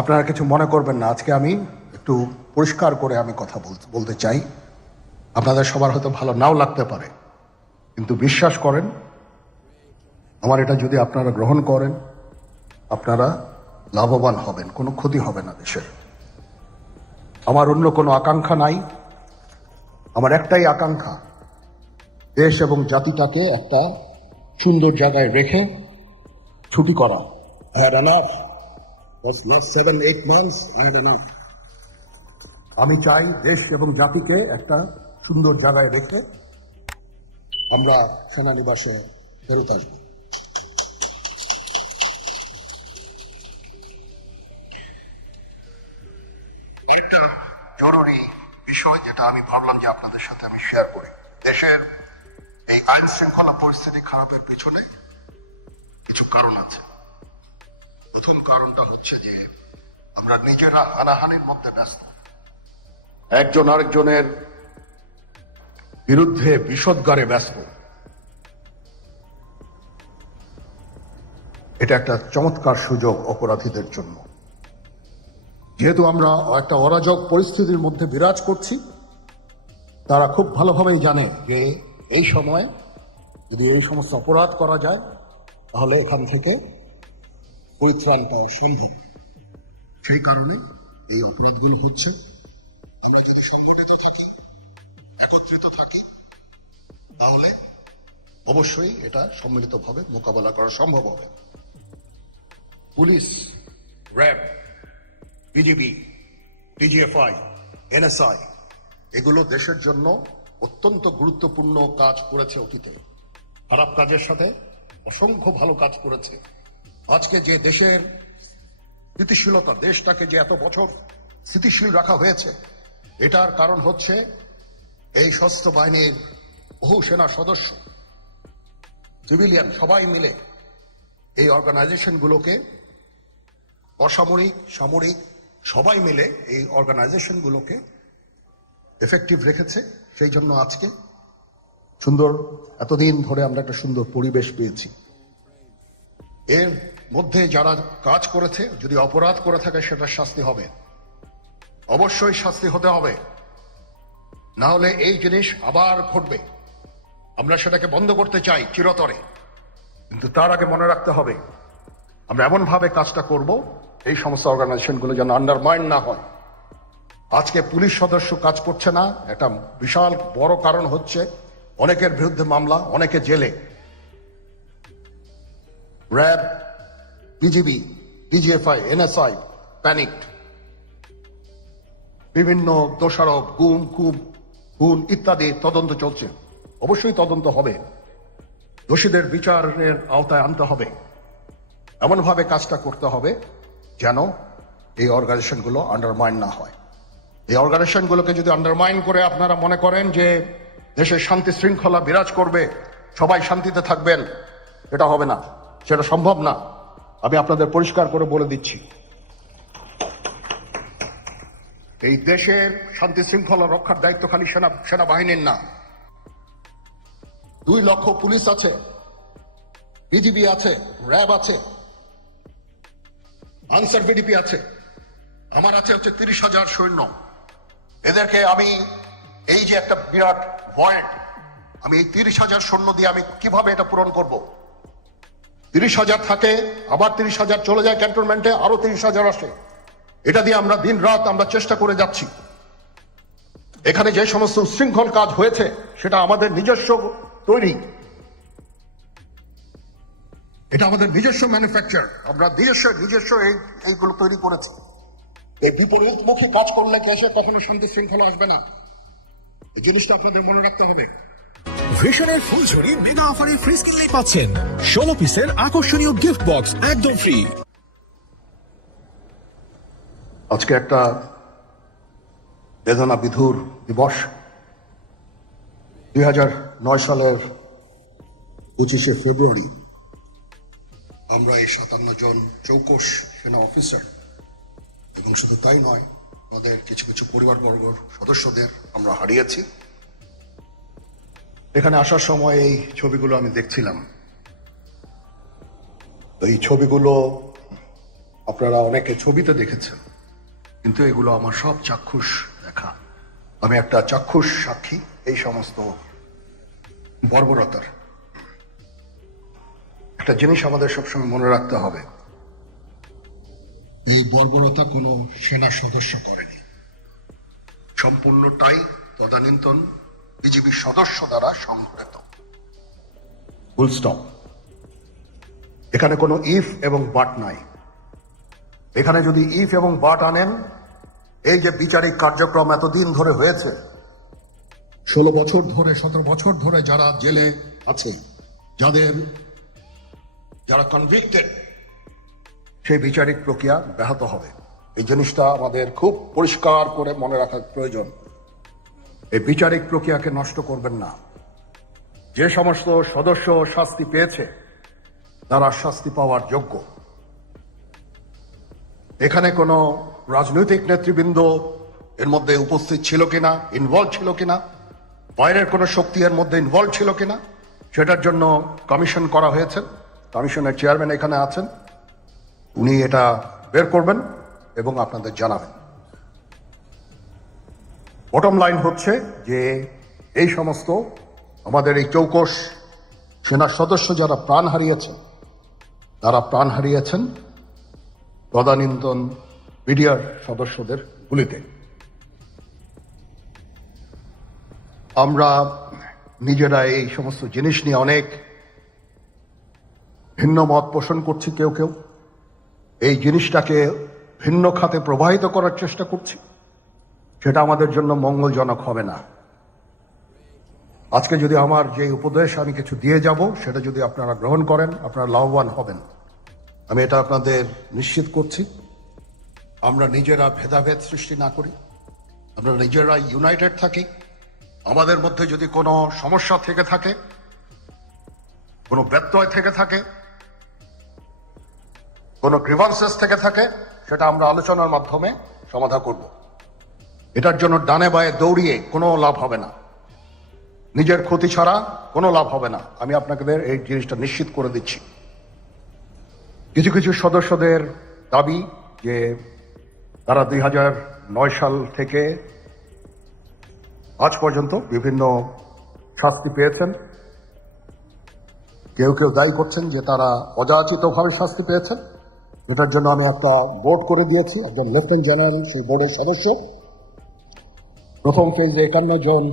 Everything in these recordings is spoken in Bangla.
আপনারা কিছু মনে করবেন না, আজকে আমি একটু পরিষ্কার করে আমি কথা বলতে চাই। আপনাদের সবার হয়তো ভালো নাও লাগতে পারে, কিন্তু বিশ্বাস করেন, আমার এটা যদি আপনারা গ্রহণ করেন, আপনারা লাভবান হবেন, কোনো ক্ষতি হবে না দেশের। আমার অন্য কোনো আকাঙ্ক্ষা নাই, আমার একটাই আকাঙ্ক্ষা, দেশ এবং জাতিটাকে একটা সুন্দর জায়গায় রেখে ছুটি করা। I had enough. For last 7-8 months, I had enough. আমি চাই দেশ এবং জাতিকে একটা সুন্দর জায়গায় রেখে আমরা সেনানিবাসে ফেরত আসবো। আরেকটা জরুরি বিষয় যেটা আমি ভাবলাম যে আপনাদের সাথে আমি শেয়ার করি, দেশের এই আইন শৃঙ্খলা পরিস্থিতি খারাপের পিছনে কিছু কারণ আছে। প্রথম কারণটা হচ্ছে যে আমরা নিজেরা হানাহানির মধ্যে ব্যস্ত, একজন আরেকজনের বিরুদ্ধে বিষোদ্গারে ব্যস্ত। এটা একটা চমৎকার সুযোগ অপরাধীদের জন্য। যেহেতু আমরা একটা অরাজক পরিস্থিতির মধ্যে বিরাজ করছি, তারা খুব ভালোভাবেই জানে যে এই সময় যদি এই সমস্ত অপরাধ করা যায় তাহলে এখান থেকে পরিত্রাণ পাওয়া সম্ভব। সেই কারণে এই অপরাধগুলো হচ্ছে। আমরা যদি সংগঠিত থাকি, একত্রিত থাকি, তাহলে অবশ্যই এটা সম্মিলিতভাবে মোকাবেলা করা সম্ভব হবে। Police, RAB, BGB, DGFI, NSI এগুলো দেশের জন্য অত্যন্ত গুরুত্বপূর্ণ কাজ করেছে অতীতে। খারাপ কাজের সাথে অসংখ্য ভালো কাজ করেছে। আজকে যে দেশের স্থিতিশীলতা, দেশটাকে যে এত বছর স্থিতিশীল রাখা হয়েছে, এটার কারণ হচ্ছে এই সশস্ত্র বাহিনীর বহু সেনা সদস্য, সিভিলিয়ান সবাই মিলে এই অর্গানাইজেশনগুলোকে, অসামরিক, সামরিক সবাই মিলে এই অর্গানাইজেশনগুলোকে এফেক্টিভ রেখেছে। সেই জন্য আজকে সুন্দর, এতদিন ধরে আমরা একটা সুন্দর পরিবেশ পেয়েছি। এর মধ্যে যারা কাজ করেছে, যদি অপরাধ করে থাকে সেটা শাস্তি হবে, অবশ্যই শাস্তি হতে হবে, না হলে এই জিনিস আবার ঘটবে। আমরা সেটাকে বন্ধ করতে চাই চিরতরে, কিন্তু তার আগে মনে রাখতে হবে আমরা এমন ভাবে কাজটা করব এই সমস্ত অর্গানাইজেশনগুলো যেন আন্ডারমাইন না হয়। আজকে পুলিশ সদস্য কাজ করছে না, একটা বিশাল বড় কারণ হচ্ছে অনেকের বিরুদ্ধে মামলা, অনেকে জেলে। RAB, BGB, DGFI, NSI panicked. বিভিন্ন দোষারোপ, খুন ইত্যাদি তদন্ত চলছে। অবশ্যই তদন্ত হবে, দোষীদের বিচারের আওতায় আনতে হবে। এমনভাবে কাজটা করতে হবে যেন এই অর্গানাইজেশনগুলো আন্ডারমাইন না হয়। এই অর্গানাইজেশনগুলোকে যদি আন্ডারমাইন করে আপনারা মনে করেন যে দেশের শান্তি শৃঙ্খলা বিরাজ করবে, সবাই শান্তিতে থাকবেন, এটা হবে না, সেটা সম্ভব না। আমি আপনাদের পরিষ্কার করে বলে দিচ্ছি, এই দেশের শান্তি শৃঙ্খলা রক্ষার দায়িত্ব খালি সেনাবাহিনীর না। 2 লক্ষ পুলিশ আছে, বিজিবি আছে, র্যাব আছে, আনসার বিডিপি আছে, আমার আছে হচ্ছে 30,000 সৈন্য। এদেরকে আমি এই যে একটা বিরাট ভয়েড, আমি এই 30,000 সৈন্য দিয়ে আমি কিভাবে এটা পূরণ করব? 30,000 থাকে, আবার 30,000 চলে যায় ক্যান্টনমেন্টে, আরো 30,000 আসে। এটা দিয়ে আমরা দিন রাত আমরা চেষ্টা করে যাচ্ছি। এখানে যে সমস্ত উচ্ছৃঙ্খল কাজ হয়েছে সেটা আমাদের নিজস্ব তৈরি, এটা আমাদের নিজস্ব ম্যানুফ্যাকচার, আমরা নিজস্ব এইগুলো তৈরি করেছি। এই বিপরীতমুখী কাজ করলে দেশে কখনো শান্তি শৃঙ্খলা আসবে না। এই জিনিসটা আপনাদের মনে রাখতে হবে। ভিশনের ফুলঝুরি মেগা অফারে ফ্রিজ কিনলেই পাচ্ছেন 16 পিসের আকর্ষণীয় গিফট বক্স একদম ফ্রি। আজকে একটা বেদনা বিধুর দিবস। 2009 সালের 25শে ফেব্রুয়ারি আমরা এই 57 জন চৌকস সেনা অফিসার, এবং শুধু তাই নয়, আমাদের কিছু কিছু পরিবারবর্গর সদস্যদের আমরা হারিয়েছি। এখানে আসার সময় এই ছবিগুলো আমি দেখছিলাম। এই ছবিগুলো আপনারা অনেকে ছবিতে দেখেছেন, কিন্তু এগুলো আমার সব চাক্ষুষ দেখা। আমি একটা চাক্ষুষ সাক্ষী এই সমস্ত বর্বরতার। একটা জিনিস আমাদের সবসময় মনে রাখতে হবে, এই বর্বরতা কোনো সেনা সদস্য করেনি, সম্পূর্ণটাই তদানীন্তন বিজিবি সদস্য দ্বারা সংঘটিত। Full stop. এখানে কোনো ইফ এবং বাট নাই। এখানে যদি ইফ এবং বাট আনেন, এই যে বিচারিক কার্যক্রম এতদিন ধরে হয়েছে, 16 বছর ধরে 17 বছর ধরে যারা জেলে আছে, যারা কনভিক্টেড, সেই বিচারিক প্রক্রিয়া ব্যাহত হবে। এই জিনিসটা আমাদের খুব পরিষ্কার করে মনে রাখার প্রয়োজন। এই বিচারিক প্রক্রিয়াকে নষ্ট করবেন না। যে সমস্ত সদস্য শাস্তি পেয়েছে তারা শাস্তি পাওয়ার যোগ্য। এখানে কোনো রাজনৈতিক নেতৃবৃন্দ এর মধ্যে উপস্থিত ছিল কিনা, ইনভলভ ছিল কিনা, বাইরের কোনো শক্তি এর মধ্যে ইনভলভ ছিল কিনা, সেটার জন্য কমিশন করা হয়েছে। কমিশনের চেয়ারম্যান এখানে আছেন, উনি এটা বের করবেন এবং আপনাদের জানাবেন। বটম লাইন হচ্ছে যে এই সমস্ত আমাদের এই চৌকস সেনা সদস্য যারা প্রাণ হারিয়েছেন, তারা প্রাণ হারিয়েছেন তদানীন্তন বিডিআর সদস্যদের গুলিতে। আমরা নিজেরা এই সমস্ত জিনিস নিয়ে অনেক ভিন্ন মত পোষণ করছি। কেউ কেউ এই জিনিসটাকে ভিন্ন খাতে প্রবাহিত করার চেষ্টা করছি। সেটা আমাদের জন্য মঙ্গলজনক হবে না। আজকে যদি আমার যে উপদেশ আমি কিছু দিয়ে যাব, সেটা যদি আপনারা গ্রহণ করেন, আপনারা লাভবান হবেন, আমি এটা আপনাদের নিশ্চিত করছি। আমরা নিজেরা ভেদাভেদ সৃষ্টি না করি, আমরা নিজেরা ইউনাইটেড থাকি। আমাদের মধ্যে যদি কোনো সমস্যা থেকে থাকে, কোনো ব্যত্যয় থেকে থাকে, কোনো গ্রিভান্সেস থেকে থাকে, সেটা আমরা আলোচনার মাধ্যমে সমাধান করব। এটার জন্য ডানে বায়ে দৌড়িয়ে কোনো লাভ হবে না, নিজের ক্ষতি ছাড়া কোনো লাভ হবে না। আমি আপনাদের এই জিনিসটা নিশ্চিত করে দিচ্ছি। কিছু কিছু সদস্যদের দাবি যে তারা 2009 সাল থেকে আজ পর্যন্ত বিভিন্ন শাস্তি পেয়েছেন। কেউ কেউ দায়ী করছেন যে তারা অযাচিতভাবে শাস্তি পেয়েছেন, যেটার জন্য আমি একটা বোর্ড করে দিয়েছি। একজন লেফটেন্যান্ট জেনারেল সেই বোর্ডের সদস্য প্রথম ফেজে 51 জন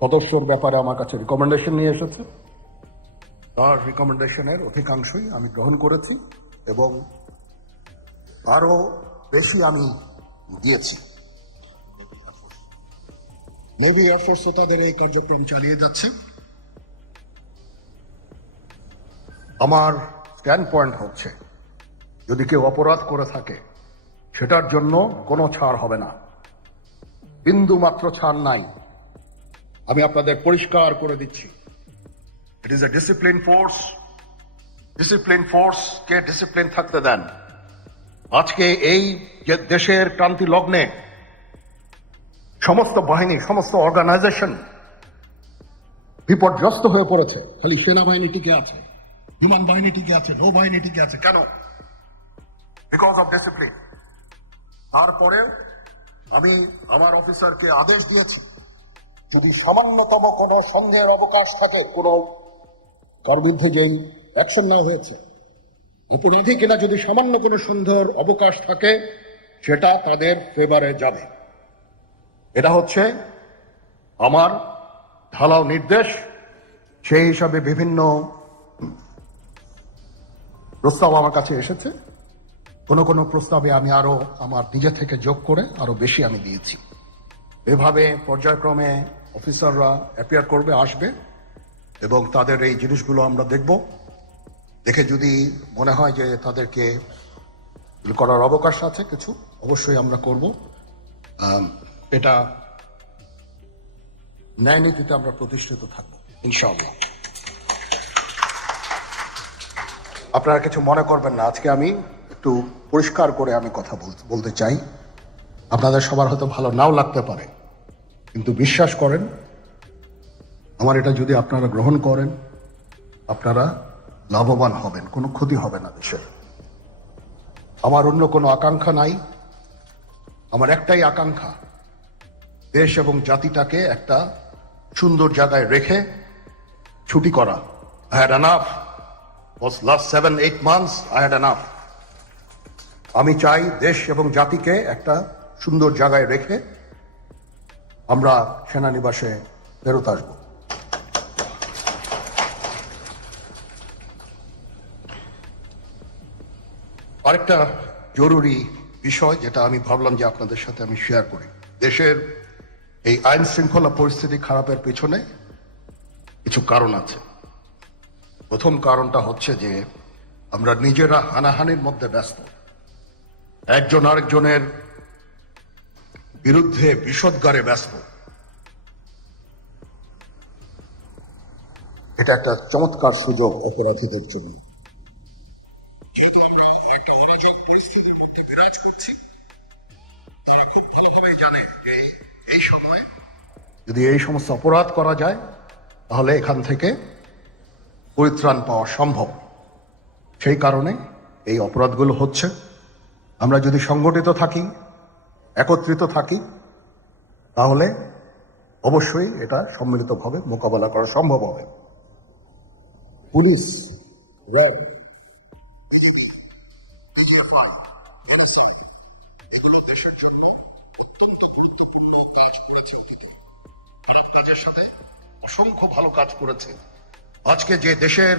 সদস্যর ব্যাপারে আমার কাছে রিকমেন্ডেশন নিয়ে এসেছে। তার রিকমেন্ডেশনের অধিকাংশই আমি গ্রহণ করেছি এবং আরো বেশি আমি দিয়েছি। নেভি এয়ারফোর্সও তাদের এই কার্যক্রম চালিয়ে যাচ্ছে। আমার স্ট্যান্ড পয়েন্ট হচ্ছে, যদি কেউ অপরাধ করে থাকে সেটার জন্য কোনো ছাড় হবে না, বিন্দু মাত্র ছাড় নাই। আমি আপনাদের পরিষ্কার করে দিচ্ছি, it is a discipline force. Discipline force K discipline থাকতে দেন। আজকে এই যে দেশের ক্রান্তি লগ্নে সমস্ত বাহিনী, সমস্ত অর্গানাইজেশন বিপর্যস্ত হয়ে পড়েছে। খালি সেনাবাহিনী টিকে আছে, বিমান বাহিনী টিকে আছে, নৌবাহিনী টিকে আছে। কেন? Because of discipline. তারপরে আমি আমার অফিসারকে আদেশ দিয়েছি, যদি সামান্যতম কোনো সন্দেহের অবকাশ থাকে, কোনো কার বিরুদ্ধে যেই অ্যাকশন নেওয়া হয়েছে, অপরাধী কিনা যদি সামান্য কোনো সন্দেহের অবকাশ থাকে, সেটা তাদের ফেভারে যাবে। এটা হচ্ছে আমার ঢালাও নির্দেশ। সেই হিসাবে বিভিন্ন প্রস্তাব আমার কাছে এসেছে। কোনো কোনো প্রস্তাবে আমি আরো আমার নিজে থেকে যোগ করে আরো বেশি আমি দিয়েছি। এভাবে পর্যায়ক্রমে অফিসাররা অ্যাপিয়ার করবে, আসবে, এবং তাদের এই জিনিসগুলো আমরা দেখব। দেখে যদি মনে হয় যে তাদেরকে করার অবকাশ আছে কিছু, অবশ্যই আমরা করব। এটা ন্যায় নীতিতে আমরা প্রতিষ্ঠিত থাকবো ইনশাআল্লাহ। আপনারা কিছু মনে করবেন না, আজকে আমি একটু পরিষ্কার করে আমি কথা বলতে চাই। আপনাদের সবার হয়তো ভালো নাও লাগতে পারে, কিন্তু বিশ্বাস করেন, আমার এটা যদি আপনারা গ্রহণ করেন, আপনারা লাভবান হবেন, কোনো ক্ষতি হবে না দেশের। আমার অন্য কোনো আকাঙ্ক্ষা নাই। আমার একটাই আকাঙ্ক্ষা, দেশ এবং জাতিটাকে একটা সুন্দর জায়গায় রেখে ছুটি করা। I had enough. Was last 7-8 months I had enough. আমি চাই দেশ এবং জাতিকে একটা সুন্দর জায়গায় রেখে আমরা সেনানিবাসে ফেরত আসব। আরেকটা জরুরি বিষয় যেটা আমি ভাবলাম যে আপনাদের সাথে আমি শেয়ার করি। দেশের এই আইন শৃঙ্খলা পরিস্থিতি খারাপের পিছনে কিছু কারণ আছে। প্রথম কারণটা হচ্ছে যে আমরা নিজেরা হানাহানির মধ্যে ব্যস্ত, একজন আরেকজনের বিরুদ্ধে বিষোদ্গারে ব্যস্ত। এটা একটা চমৎকার সুযোগ অপরাধীদের জন্য। যেহেতু আমরা একটা অরাজক পরিস্থিতির মধ্যে বিরাজ করছি, তারা খুব ভালোভাবেই জানে যে এই সময় যদি এই সমস্ত অপরাধ করা যায় তাহলে এখান থেকে পরিত্রাণ পাওয়া সম্ভব। সেই কারণে এই অপরাধগুলো হচ্ছে। আমরা যদি সংগঠিত থাকি, একত্রিত থাকি, তাহলে অবশ্যই এটা সম্মিলিতভাবে মোকাবেলা করা সম্ভব হবে। পুলিশ, র্যাব, এগুলো দেশের জন্য অত্যন্ত গুরুত্বপূর্ণ কাজ করেছে। খারাপ কাজের সাথে অসংখ্য ভালো কাজ করেছে। আজকে যে দেশের